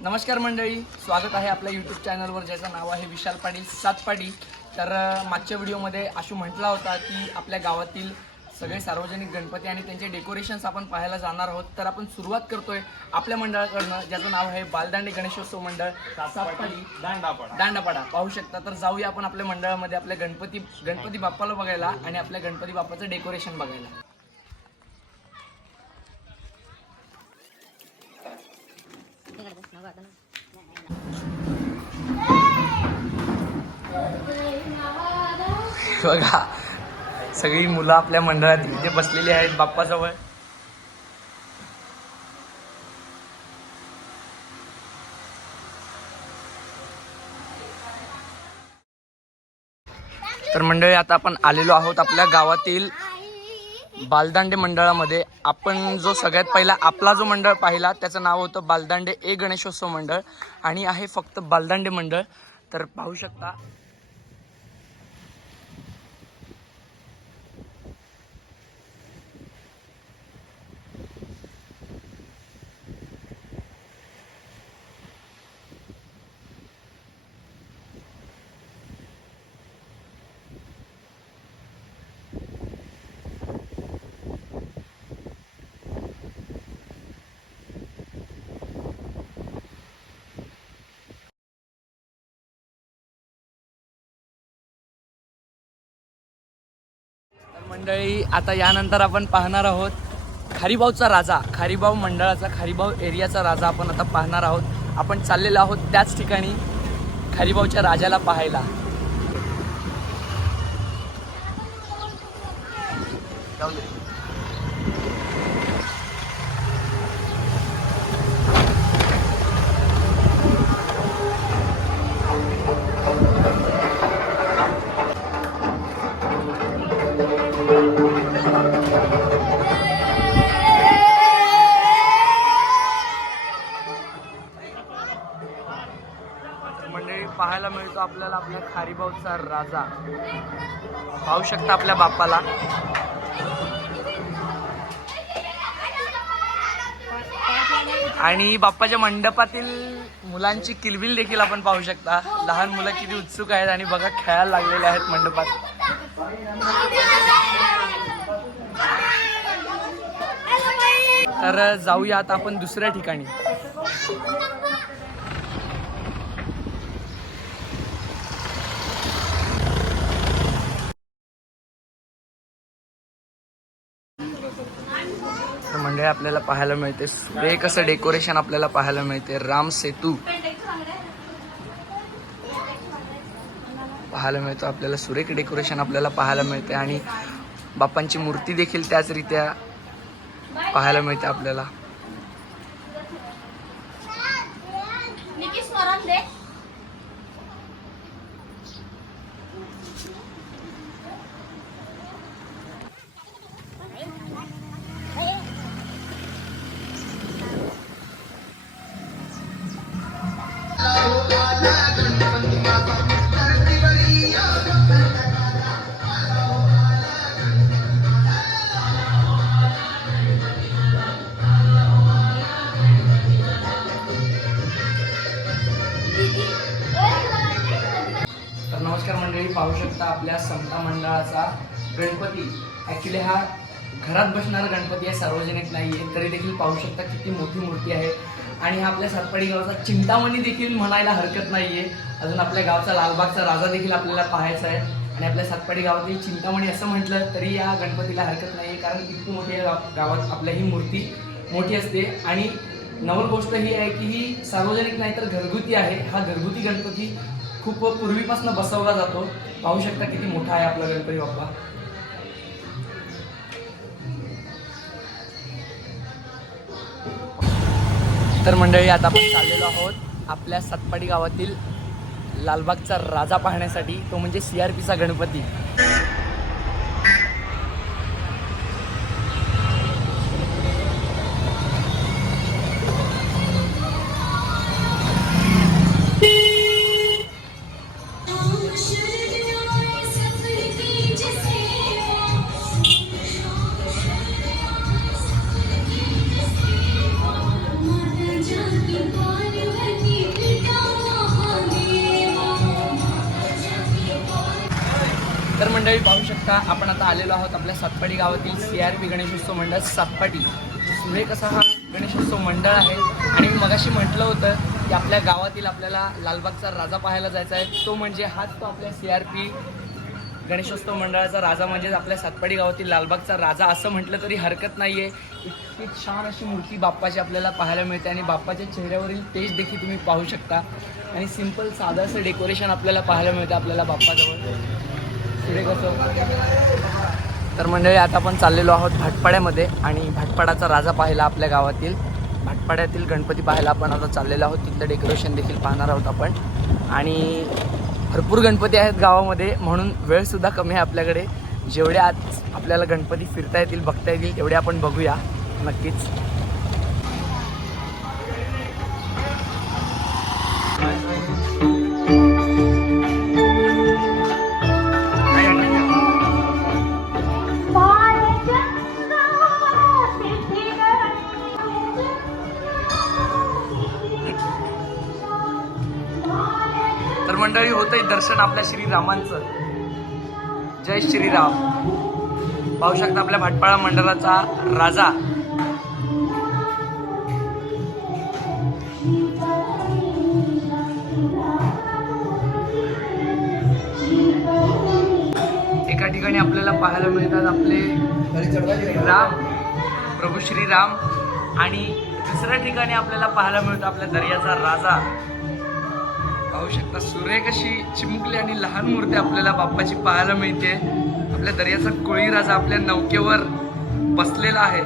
नमस्कार मंडळी स्वागत आहे आपल्या यूट्यूब चॅनलवर ज्याचं नाव आहे विशाल पाटील सात पाटील तर मागच्या व्हिडिओमध्ये आशू म्हटला होता की आपल्या गावातील सगळे सार्वजनिक गणपती आणि त्यांचे डेकोरेशन्स आपण पाहायला जाणार आहोत. तर आपण सुरुवात करतोय आपल्या मंडळाकडनं ज्याचं नाव आहे बालदांडे गणेशोत्सव मंडळ सातपाडी दांडापाडा. दांडापाडा पाहू शकता. तर जाऊया आपण आपल्या मंडळामध्ये आपल्या गणपती गणपती बाप्पाला बघायला आणि आपल्या गणपती बाप्पाचं डेकोरेशन बघायला. बघा सगळी मुलं आपल्या मंडळात इथे बसलेली आहेत बाप्पाजवळ. तर मंडळी आता आपण आलेलो आहोत आपल्या गावातील बालदांडे मंडळामध्ये आपण जो सगळ्यात पहिला आपला जो मंडळ पाहिला त्याचं नाव होतं बालदांडे ए गणेशोत्सव मंडळ आणि आहे फक्त बालदांडे मंडळ. तर पाहू शकता मंडळी आता यानंतर आपण पाहणार आहोत खारीबावचा राजा. खारीबाव मंडळाचा खारीबाव एरियाचा राजा आपण आता पाहणार आहोत. आपण चाललेलो आहोत त्याच ठिकाणी खारीबावच्या राजाला पाहायला. जाऊ दे. खारीबावचा राजा. पाहू शकता आपल्या बाप्पाला. आणि बाप्पाच्या मंडपातील मुलांची किलबिल देखील आपण पाहू शकता. लहान मुलं किती उत्सुक आहेत आणि बघा खेळायला लागलेले आहेत मंडपात. तर जाऊया आता आपण दुसऱ्या ठिकाणी. आपल्याला पाहायला मिळते. सुरेख कसं डेकोरेशन आपल्याला पाहायला मिळते. राम सेतू. पाहायला मिळतो आपल्याला. सुरेख डेकोरेशन आपल्याला पाहायला मिळते. आणि बाप्पांची मूर्ती देखील त्याचरित्या पाहायला मिळते आपल्याला. पाहू शकता आपल्या समता मंडळाचा गणपती. ॲक्च्युली हा घरात बसणारा गणपती आहे सार्वजनिक नाही आहे तरी देखील पाहू शकता किती मोठी मूर्ती आहे. आणि हा आपल्या सातपाडी गावचा चिंतामणी देखील म्हणायला हरकत नाही आहे अजून आपल्या गावचा लालबागचा राजा देखील आपल्याला पाहायचा आहे. आणि आपल्या सातपाडी गावातील चिंतामणी असं म्हटलं तरी या गणपतीला हरकत नाही आहे कारण इतकी मोठी गाव- गावात आपल्या ही मूर्ती मोठी असते. आणि नवल गोष्ट ही आहे की ही सार्वजनिक नाही तर घरगुती आहे. हा घरगुती गणपती खूप पूर्वीपासून बसवला जातो. पाहू शकता किती मोठा आहे आपला गणपती बाप्पा. तर मंडळी आता आपण चाललेलो आहोत आपल्या सातपाडी गावातील लालबागचा राजा पाहण्यासाठी. तो म्हणजे सी आर पीचा गणपती. मंडळी पाहू शकता आपण आता आलेलो आहोत आपल्या सातपाडी गावातील सी आर पी गणेशोत्सव मंडळ सातपाटी सुरेख असा हा गणेशोत्सव मंडळ आहे. आणि मी मगाशी म्हटलं होतं की आपल्या गावातील आपल्याला लालबागचा राजा पाहायला जायचा आहे. तो म्हणजे हाच तो आपल्या सी आर पी गणेशोत्सव मंडळाचा राजा म्हणजेच आपल्या सातपाडी गावातील लालबागचा राजा. असं म्हटलं तरी हरकत नाही आहे इतकी छान अशी मूर्ती बाप्पाची आपल्याला पाहायला मिळते आणि बाप्पाच्या चेहऱ्यावरील तेज देखील तुम्ही पाहू शकता. आणि सिंपल साधं असं डेकोरेशन आपल्याला पाहायला मिळतं आपल्याला बाप्पाजवळ. तर मंडळी आता आपण चाललेलो आहोत भाटपाड्यामध्ये आणि भाटपाडाचा राजा पाहायला आपल्या गावातील. भाटपाड्यातील गणपती पाहायला आपण आता चाललेलो आहोत. तिथलं डेकोरेशन देखील पाहणार आहोत आपण. आणि भरपूर गणपती आहेत गावामध्ये म्हणून वेळसुद्धा कमी आहे आपल्याकडे. जेवढे आज आपल्याला गणपती फिरता येतील बघता येतील तेवढे आपण बघूया. नक्कीच. दर्शन आपल्या श्रीरामांचं. जय श्रीराम. पाहू शकता आपल्या भाटपाळा मंडळाचा राजा. एका ठिकाणी आपल्याला पाहायला मिळतात आपले राम प्रभू श्रीराम आणि दुसऱ्या ठिकाणी आपल्याला पाहायला मिळतो आपल्या दर्याचा राजा. पाहू शकता. सुरेख अशी चिमुकली आणि लहान मूर्ती आपल्याला बाप्पाची पाहायला मिळते. आपल्या दर्याचा कोळी राजा आपल्या नौकेवर बसलेला आहे.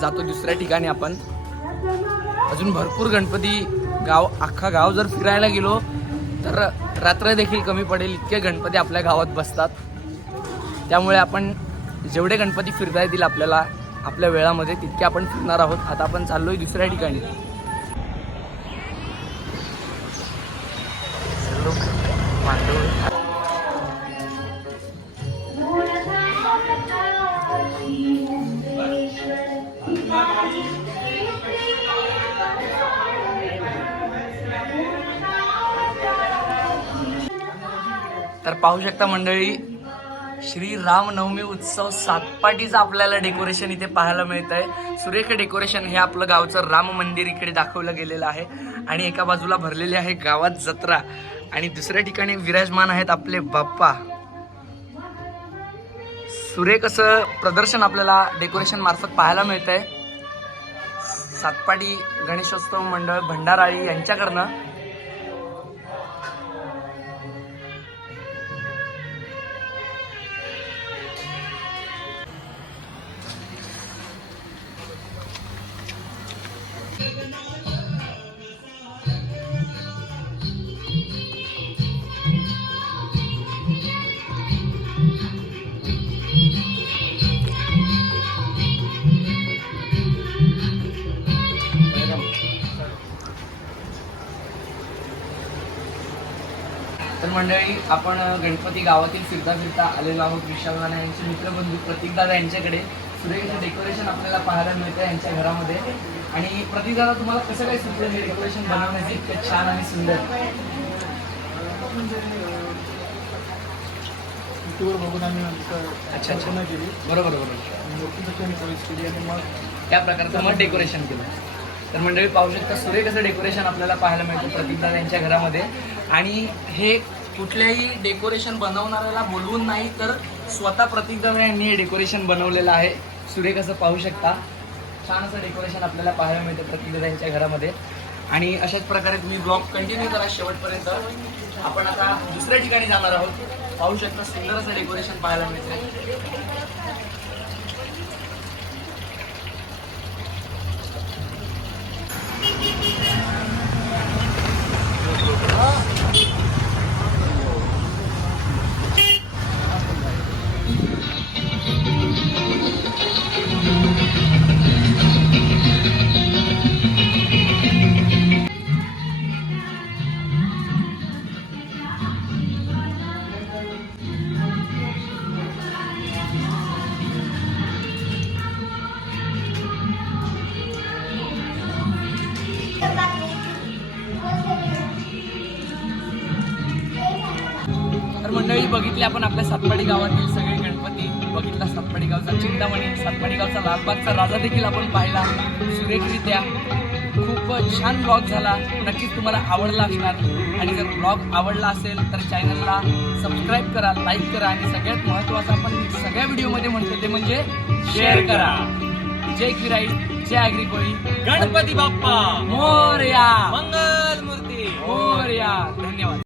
जातो दुसऱ्या ठिकाणी आपण. अजून भरपूर गणपती गाव अख्खा गाव जर फिरायला गेलो तर रात्र देखील कमी पडेल. इतके गणपती आपल्या गावात बसतात. त्यामुळे आपण जेवढे गणपती फिरता येतील आपल्याला आपल्या वेळामध्ये तितके आपण फिरणार आहोत. आता आपण चाललोय दुसऱ्या ठिकाणी. तर पाहू शकता मंडळी श्री रामनवमी उत्सव सातपाटीचं आपल्याला डेकोरेशन इथे पाहायला मिळत आहे सुरेख डेकोरेशन हे आपलं गावचं राम मंदिर इकडे दाखवलं गेलेलं आहे. आणि एका बाजूला भरलेली आहे गावात जत्रा. आणि दुसऱ्या ठिकाणी विराजमान आहेत आपले बाप्पा. सुरेख असं प्रदर्शन आपल्याला डेकोरेशन मार्फत पाहायला मिळत आहे सातपाटी गणेशोत्सव मंडळ भंडाराळी यांच्याकडनं मंडळी आपण गणपती गावातील फिरता फिरता आलेलो आहोत विशाल नाना यांचे मित्रबंधू प्रतीकदादा यांच्याकडे. सुरेख डेकोरेशन आपल्याला पाहायला मिळतं यांच्या घरामध्ये. आणि प्रतीकदादा तुम्हाला कसं काय सुचलं हे डेकोरेशन बनवण्याचे? इतकं छान आणि सुंदर. युट्यूबवर बघून आम्ही अच्छा, अच्छा. कल्पना केली. बरोबर बरोबर. केली आणि मग त्या प्रकारचं मग डेकोरेशन केलं. तर मंडळी पाहू शकता सुरेख असं डेकोरेशन आपल्याला पाहायला मिळतं प्रतीकदादा यांच्या घरामध्ये. आणि हे कुठल्याही डेकोरेशन बनवणाऱ्याला बोलवून नाही तर स्वतः प्रतिकदा यांनी हे डेकोरेशन बनवलेलं आहे. सुरेख असं पाहू शकता. छान असं डेकोरेशन आपल्याला पाहायला मिळतं प्रतिकदा यांच्या घरामध्ये. आणि अशाच प्रकारे तुम्ही ब्लॉग कंटिन्यू करा शेवटपर्यंत. आपण आता दुसऱ्या ठिकाणी जाणार आहोत. पाहू शकता सुंदर असं डेकोरेशन पाहायला मिळतं तर मंडळी बघितले आपण आपल्या सातपाडी गावातील सगळे गणपती. बघितला सातपाडी गावचा चिंतामणी सातपाडी गावचा लालबागचा राजा देखील आपण पाहिला. सुरेखरित्या खूप छान ब्लॉग झाला. नक्कीच तुम्हाला आवडला असणार. आणि जर ब्लॉग आवडला असेल तर चॅनलला सबस्क्राईब करा लाईक करा. आणि सगळ्यात महत्त्वाचं आपण सगळ्या व्हिडिओमध्ये म्हणतो ते म्हणजे शेअर करा. जय किराई जय आग्रिकोळी गणपती बाप्पा. मोरया. मंगल मूर्ती. मोरया. धन्यवाद.